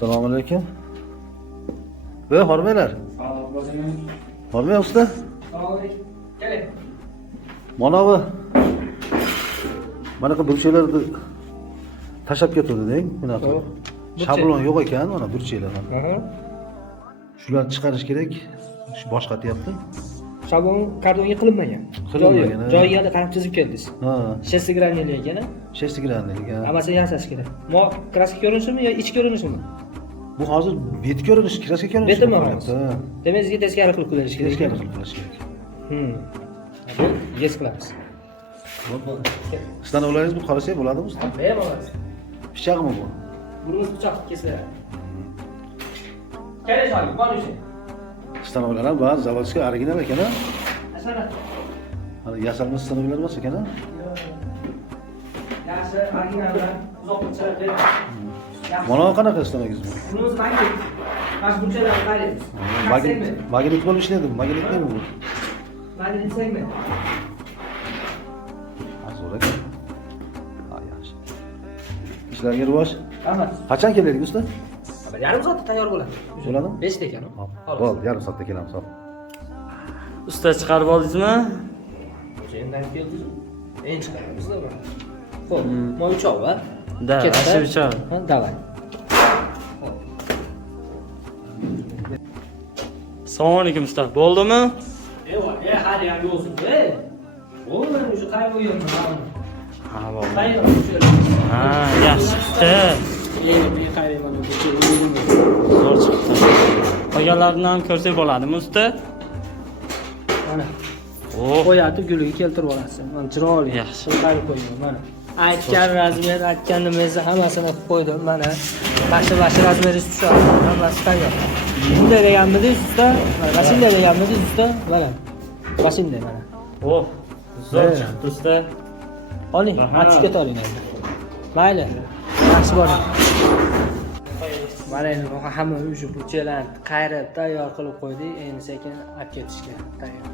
Assalomu alaykum. Hormaylar. Hormay usta. Assalomu alaykum. Keling. Mana bu. Mana bu burchaklarni tashab ketdi-deng, bunaqa. Shablon yo'q ekan, mana burchaklar ham. Shularni chiqarish kerak. Shu boshqatyapti. Shablon kardonga qilinmagan. Joyiga qarab chizib keldingiz. Ha. 6 granli ekan, a? 6 granlik. Hammasini yasash kerak. Mo kraska ko'rinishimi yo ichki ko'rinishimi? Bu hozir bet ko'rinish, kraska ko'rinish. Betmi hozir? Demak, sizga teskari qilib qo'yish kerak. Teskari qilib qo'yish kerak. Yes qilamiz. Stanovlaringiz bu qarasak bo'ladimi usta? Bemalol. Pichoqmi bu? Burungiz pichoq kesiladi. Keling, hali, qo'yish. Stanovlar ham ba'zi zavodskiy original ekan-a? Asana. Hali yasalmas stanovlar emas ekan-a? Yaxshi, originallar uzoqcha beradi. Mana qanaqa stanovingiz bu? Bunimiz magnit. Mana bunchalarni qaraymiz. Magnit bo'lib ishlaydi, magnitmi bu? Magnit segment. Zo'r ekan. Ha, yaxshi. Ishlarga rivosh. Hammasi. Qachon kelaylik usta? Yarim soatda tayyor bo'ladi. Bo'ladimi? 5 ta ekan. Bo'ldi, yarim soatda kelamiz. Usta chiqarib oldingizmi? O'shandan keldik. Endi chiqaramizda. Xo'p, moy uchoq va? Da, asha uchoq. Ha, davay. Assalomu alaykum usta. Bo'ldimi? Hali ham yo'qsiz. Bo'ldi, o'sha qayerga qo'yganman. Ha, bo'ldi. Qayerga Ha, yaxshi usta. men qarayman o'sha. Zo'r chiqdi. Qolganlarini ham ko'rsak bo'ladimi usta? Mana. Oh, Qo'yatib guliga keltirib olasiz. Mana chiroyli. Yaxshi. Qayerga qo'ygan mana. Aytgan razmer, aytgan nimangizni hammasini qilib qo'ydim. Mana bashi razmeringiz tushadi. Hammasi tayyor. Bunday deganmidingiz usta? Mana shunday deganmidingiz usta? Mana. Shunday mana. oh, zo'r chiqdi usta. Oling, achib ketaling endi. Mayli. Yaxshi bo'ling. Mana endi hamma o'sha burchaklarni qayrab tayyor qilib qo'ydik. Endi sekin olib ketishga tayyor.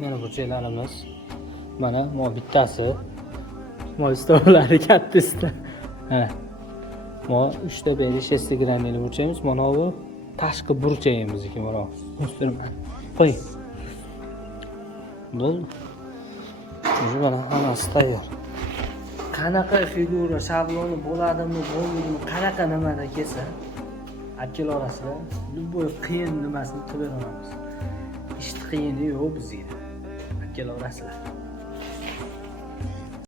Mana burchaklarimiz. Mana mo bittasi. Mo stolari kattasi. Ha. Mo 3 ta beri 6 grammli burchaymiz. Mana bu tashqi burchayimizniki mana. O'stirman. Qo'ying. Bo'ldi. O'sha mana hammasi tayyor. Qanaqa figura, shabloni bo'ladimi, bo'lmaydimi, qanaqa nimada kelsa, olib kela olasizlar. Любой qiyin nimasini qilib beramiz. Ish qiyini yo'q bizga. Olib kela olasizlar.